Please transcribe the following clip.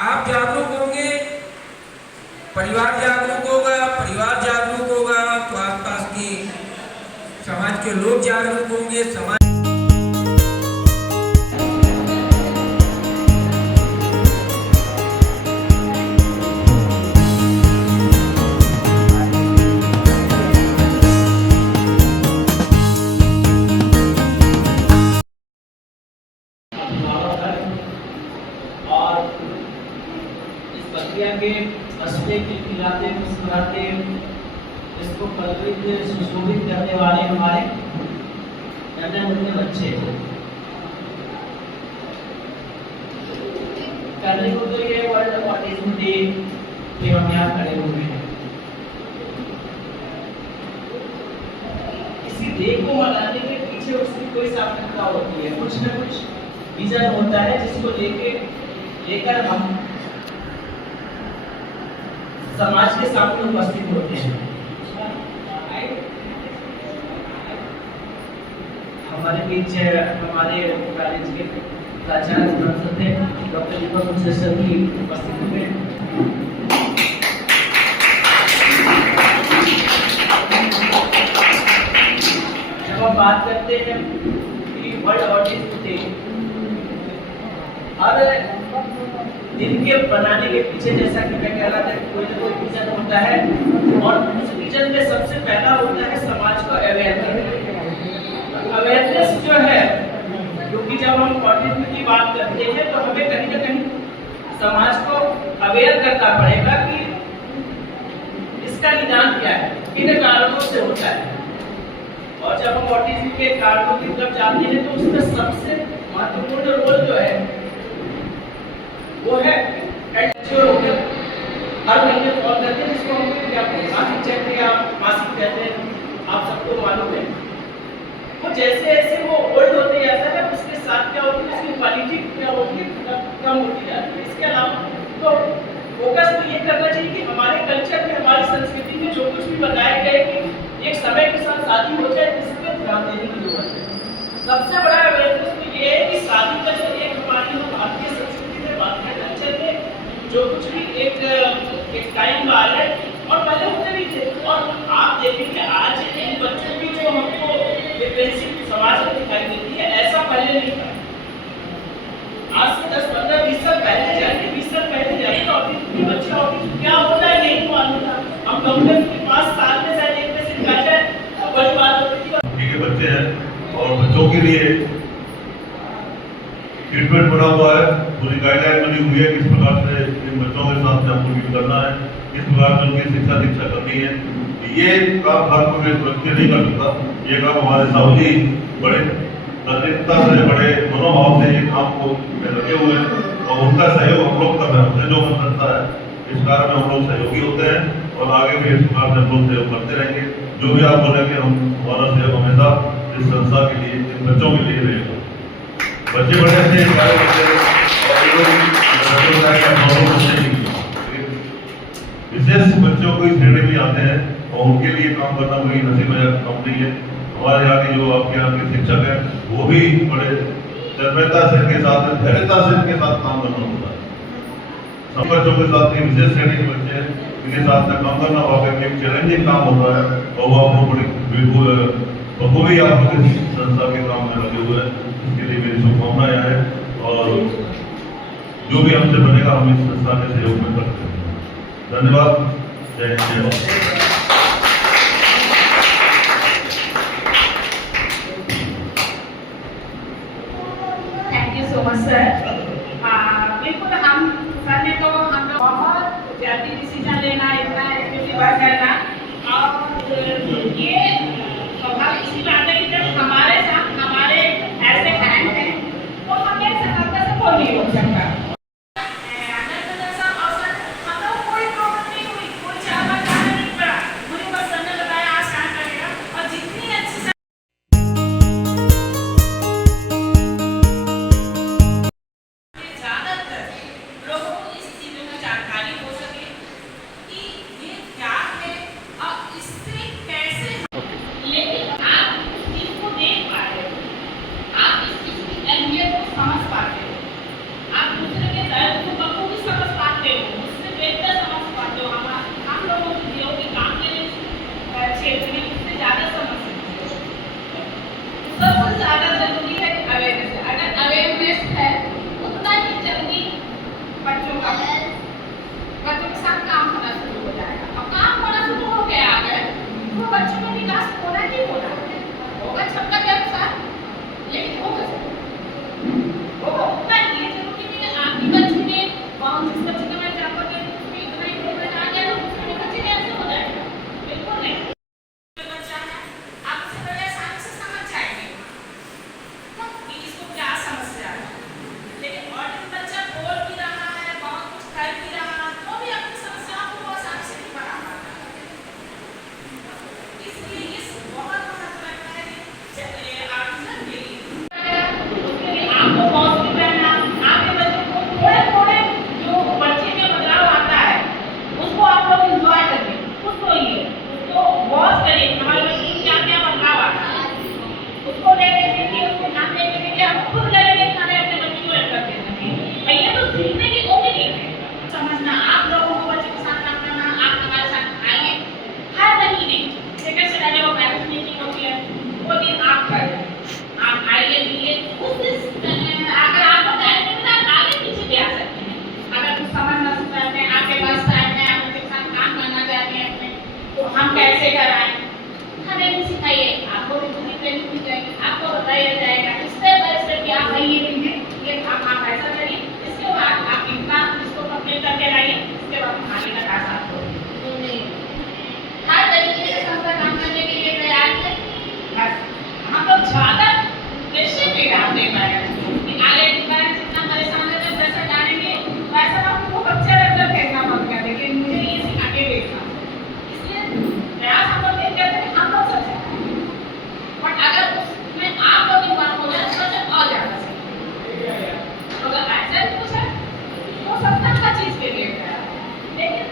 आप जागरूक होंगे, परिवार जागरूक होगा, परिवार जागरूक होगा तो आसपास की समाज के लोग जागरूक होंगे, समाज और इस प्रक्रिया के हंसते खिलखिलाते मुस्कुराते इसको प्रज्वलित सुशोभित करने वाले हमारे नन्हे मुन्ने बच्चे करने को तो ये वर्ल्ड ऑटिज्म डे पे हम यहाँ खड़े हुए हैं। इसी डे को मनाने के पीछे उसकी कोई सार्थकता होती है, कुछ न कुछ विजन होता है जिसको लेकर हम समाज के सामने उपस्थित होते हैं। हमारे बीच हमारे कॉलेज के प्राचार्य प्रोफेसर डॉक्टर दीपक सर की उपस्थिति में जब हम बात करते हैं कि वर्ल्ड ऑटिज्म डे, हर दिन के बनाने के पीछे जैसा कि मैं कह रहा था कोई ना कोई विजन होता है और उस विजन में सबसे पहला होता है समाज को अवेयरनेस जो है, क्योंकि जब हम ऑटिज्म की बात करते हैं तो हमें कहीं ना कहीं समाज को अवेयर करना पड़ेगा कि इसका निदान क्या है, किन कारणों से होता है। और जब हम ऑटिज्म के कारणों की तरफ जाते हैं तो उसमें सबसे महत्वपूर्ण रोल जो है वो है हर महीने कॉल करते हैं, जिसको हम क्या मासिक चेक या मासिक कहते हैं, आप सबको मालूम है। वो जैसे जैसे वो ओल्ड होते जाता है उसके साथ क्या होती है, उसकी क्वालिटी क्या होती है, कम होती जाती है। इसके अलावा तो फोकस तो ये करना चाहिए कि हमारे कल्चर में, हमारी संस्कृति में जो कुछ भी बताया गया कि एक समय के साथ शादी हो जाए, इस पर ध्यान देने की जरूरत है। सबसे बड़ा अवेयरनेस तो ये है कि शादी का जो एक हमारी भारतीय संस्कृति में, भारतीय कल्चर में जो कुछ भी एक टाइम आ रहा है और पहले होते भी थे। और आप देखेंगे आज इन बच्चों की जो हमको डिफरेंशियल समाज में दिखाई देती है, ऐसा पहले नहीं था। आज से 10, 15, 20 साल पहले जाके 20 साल पहले जाके ऑटिज्म बच्चे ऑटिज्म क्या होता है नहीं मालूम था। हम डॉक्टर के पास साल में शायद एक में सिखा जाए तो बड़ी बात होती थी। ठीक है, बच्चे हैं और बच्चों के लिए ट्रीटमेंट बना हुआ है, पूरी गाइडलाइन बनी हुई है किस प्रकार से इन बच्चों के साथ आपको डील करना है, किस प्रकार से उनकी शिक्षा करनी है। ये काम हर कोई व्यक्ति नहीं कर सकता, ये काम हमारे साउदी बड़े तत्परता से, बड़े मनोभाव से ये काम को लगे हुए हैं और उनका सहयोग हम लोग कर रहे हैं। हमसे जो मन करता है इस कारण में हम लोग सहयोगी होते हैं और आगे भी इस प्रकार से हम लोग सहयोग करते रहेंगे। जो भी आप बोलेंगे हम हमारा सहयोग हमेशा इस संस्था के लिए, इन बच्चों के लिए रहेगा। बच्चे बड़े अच्छे विशेष बच्चों को इस श्रेणी में आते हैं और उनके लिए काम करना कोई हंसी मजाक काम नहीं है। हमारे यहाँ के जो आपके यहाँ के शिक्षक हैं वो भी बड़े तन्मयता से इनके साथ, धैर्यता से इनके साथ काम करना होता है। सब बच्चों के साथ विशेष श्रेणी के बच्चे हैं, इनके साथ में काम करना वाकई एक चैलेंजिंग काम होता है और वो आपको बड़ी बिल्कुल बखूबी आप संस्था के काम में लगे हुए हैं। इसके लिए मेरी शुभकामनाएं हैं और जो भी हमसे बनेगा हम इस संस्था के सहयोग में करते हैं। धन्यवाद। जय हिंद, जय Bharat. Thank you so much sir. बिल्कुल हम सर ने तो हम लोग बहुत जल्दी डिसीजन लेना, इतना एक्टिवली वर्क करना और ये स्वाभाविक सी बात है कि जब हमारे साथ हमारे ऐसे हैंड हैं तो हमें सफलता से कोई नहीं रोक सकता। लेकर आए, हमें भी सिखाइए, आपको भी पूरी ट्रेनिंग दी जाएगी, आपको बताया जाएगा स्टेप बाय स्टेप क्या है ये काम आप ऐसा करिए, इसके बाद आप इतना इसको कंप्लीट करके लाइए, इसके बाद हम आगे का टास्क आपको देंगे। हर तरीके से संस्था काम करने के लिए तैयार है। बस हम लोग ज़्यादा प्रेशर नहीं डालते हैं कि आगे पेरेंट्स इतना परेशान है, प्रेशर डालेंगे वैसा आपको बच्चे रख फेंकना बंद कर देंगे, मुझे ये सिखा के भेजना। इसलिए प्रयास हम लोग करते हैं, हम लोग सब बट अगर उसमें आप लोग इन्वॉल्व हो जाए तो और ज़्यादा सही। अगर ऐसा कुछ है तो सबका चीज़ के लिए लेकिन